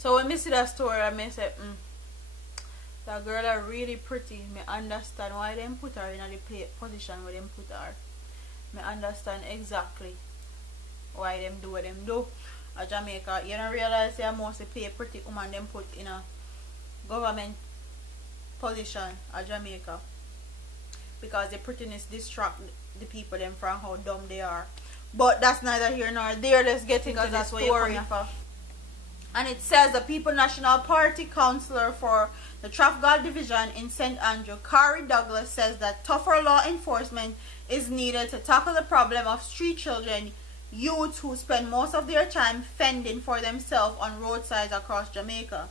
So when I see that story, I may say, that girl are really pretty. Me understand why them put her in the position where them put her. Me understand exactly why them do what them do. A Jamaica, you don't realize they mostly pay pretty woman them put in a government position at Jamaica, because the prettiness distract the people them from how dumb they are. But that's neither here nor there. Let's get into the story. And it says the People National Party councillor for the Trafalgar Division in St. Andrew, Carrie Douglas, says that tougher law enforcement is needed to tackle the problem of street children, youths who spend most of their time fending for themselves on roadsides across Jamaica.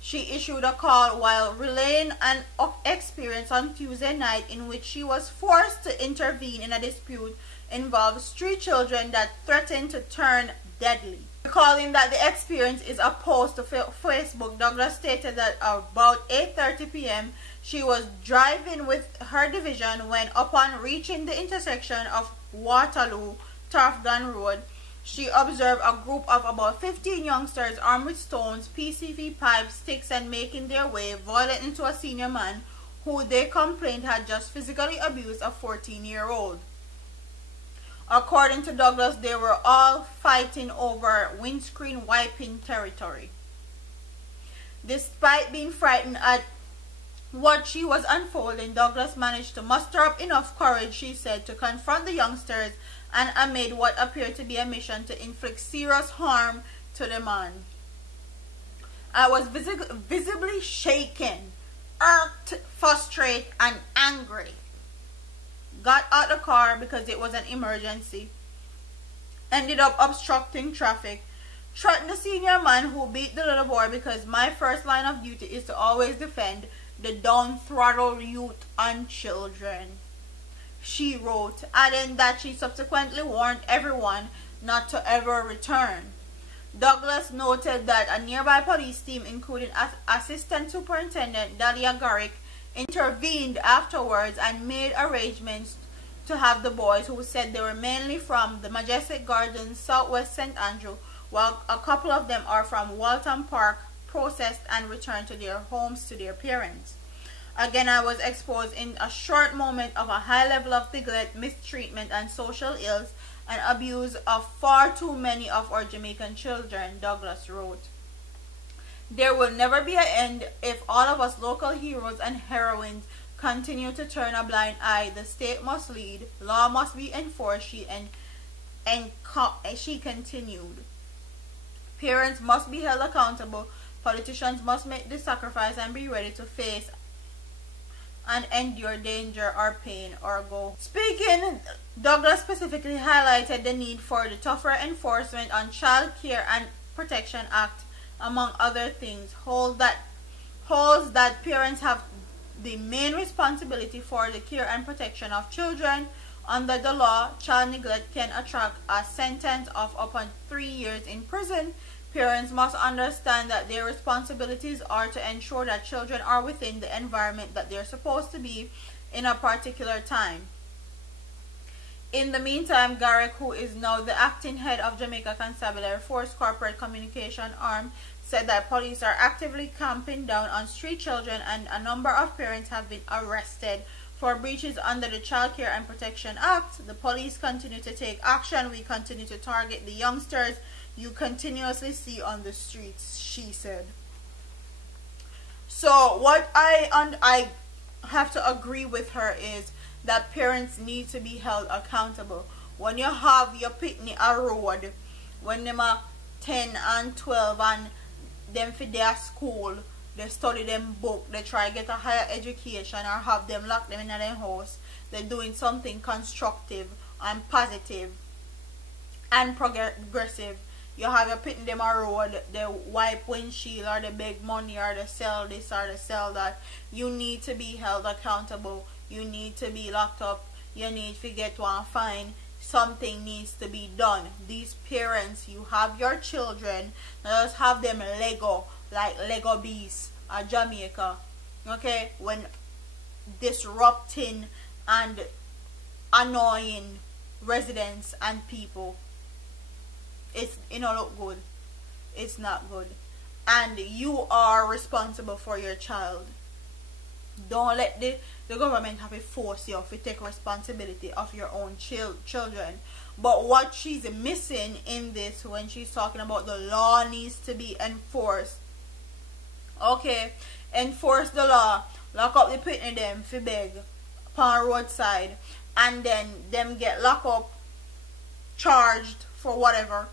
She issued a call while relaying an experience on Tuesday night in which she was forced to intervene in a dispute involving street children that threatened to turn deadly. Recalling that the experience is a post to Facebook, Douglas stated that about 8:30 p.m. she was driving with her division when, upon reaching the intersection of Waterloo Trafalgar Road, she observed a group of about 15 youngsters armed with stones, PCV pipes, sticks, and making their way violent into a senior man who they complained had just physically abused a 14-year-old. According to Douglas, they were all fighting over windscreen wiping territory. Despite being frightened at what she was unfolding, Douglas managed to muster up enough courage, she said, to confront the youngsters and amid what appeared to be a mission to inflict serious harm to the man. I was visibly shaken, irked, frustrated, and angry. Got out the car because it was an emergency. Ended up obstructing traffic. Threatened the senior man who beat the little boy because my first line of duty is to always defend the down-throttled youth and children, she wrote, adding that she subsequently warned everyone not to ever return. Douglas noted that a nearby police team, including Assistant Superintendent Dahlia Garrick, intervened afterwards and made arrangements to have the boys, who said they were mainly from the Majestic Gardens, Southwest St. Andrew, while a couple of them are from Waltham Park, processed and returned to their homes to their parents. Again, I was exposed in a short moment of a high level of neglect, mistreatment, and social ills and abuse of far too many of our Jamaican children, Douglas wrote. There will never be an end if all of us local heroes and heroines continue to turn a blind eye. The state must lead, law must be enforced, she continued. Parents must be held accountable, politicians must make the sacrifice and be ready to face and endure danger or pain or go. Speaking, Douglas specifically highlighted the need for the tougher enforcement on Child Care and Protection Act, among other things, holds that parents have the main responsibility for the care and protection of children. Under the law, child neglect can attract a sentence of up to 3 years in prison. Parents must understand that their responsibilities are to ensure that children are within the environment that they're supposed to be in a particular time. In the meantime, Garrick, who is now the acting head of Jamaica Constabulary Force Corporate Communication Arm, said that police are actively clamping down on street children and a number of parents have been arrested for breaches under the Child Care and Protection Act. The police continue to take action. We continue to target the youngsters you continuously see on the streets, she said. So what I have to agree with her is that parents need to be held accountable. When you have your pitney a road, when them are 10 and 12 and them for their school, they study them book, they try to get a higher education or have them lock them in their house, they're doing something constructive and positive and progressive. You have your pitney them a road, they wipe windshield or they beg money or they sell this or they sell that. You need to be held accountable. You need to be locked up. You need to get one fine. Something needs to be done. These parents, you have your children, let us have them Lego, like Lego bees at Jamaica. Okay? When disrupting and annoying residents and people. It's look good. It's not good. and you are responsible for your child. Don't let the government have to force you to take responsibility of your own children. But what she's missing in this, when she's talking about the law needs to be enforced, okay, enforce the law, lock up the pitney them for beg upon roadside, and then them get locked up, charged for whatever,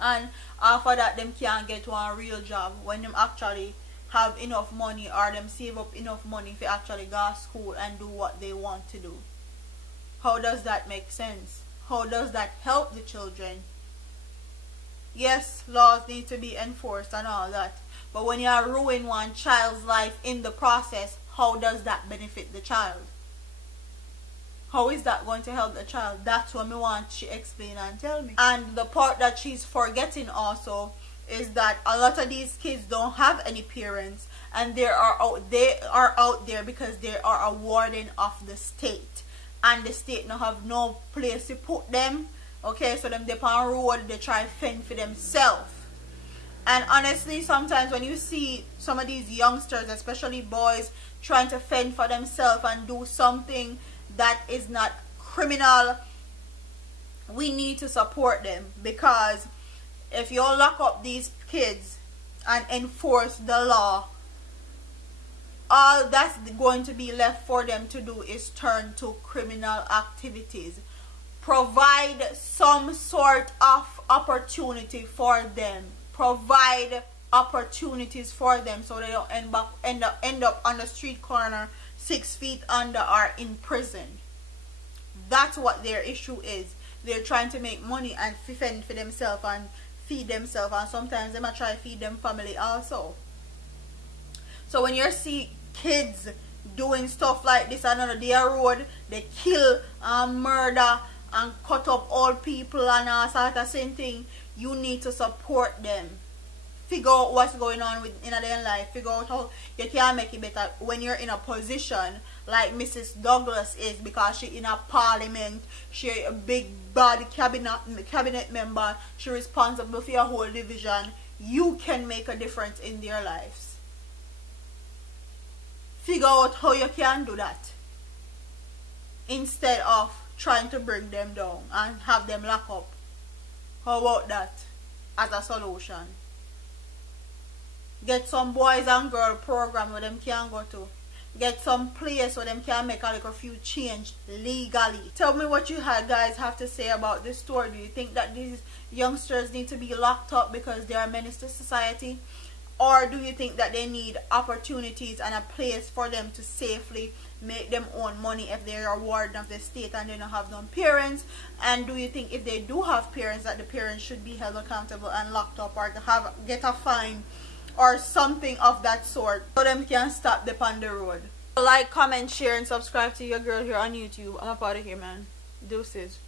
and after that them can't get one real job when them actually have enough money, or them save up enough money to actually go to school and do what they want to do. How does that make sense? How does that help the children? Yes, laws need to be enforced and all that, but when you ruin one child's life in the process, how does that benefit the child? How is that going to help the child? That's what I want she explain and tell me. And the part that she's forgetting also is that a lot of these kids don't have any parents, and they are out there because they are a warden of the state, and the state don't have no place to put them. Okay, so them dip on road, they try to fend for themselves. And honestly, sometimes when you see some of these youngsters, especially boys, trying to fend for themselves and do something that is not criminal, we need to support them, because if you lock up these kids and enforce the law, all that's going to be left for them to do is turn to criminal activities. Provide some sort of opportunity for them. Provide opportunities for them so they don't end up on the street corner 6 feet under or in prison. That's what their issue is. They're trying to make money and fend for themselves and feed themselves, and sometimes they might try to feed them family also. So when you see kids doing stuff like this on their road, they kill and murder and cut up old people and all sort of same thing, you need to support them. Figure out what's going on in their life. Figure out how you can make it better when you're in a position like Mrs. Douglas is, because she in a parliament, she a big bad cabinet member, she responsible for your whole division. You can make a difference in their lives. Figure out how you can do that instead of trying to bring them down and have them lock up. How about that as a solution? Get some boys and girl program where them can go to. Get some place where them can make a little few change legally. Tell me what you guys have to say about this story. Do you think that these youngsters need to be locked up because they are menace to society? Or do you think that they need opportunities and a place for them to safely make them own money if they are a warden of the state and they don't have no parents? And do you think if they do have parents, that the parents should be held accountable and locked up, or to get a fine or something of that sort, so them can stop them on the road? Like, comment, share, and subscribe to your girl here on YouTube. I'm up out of here, man. Deuces.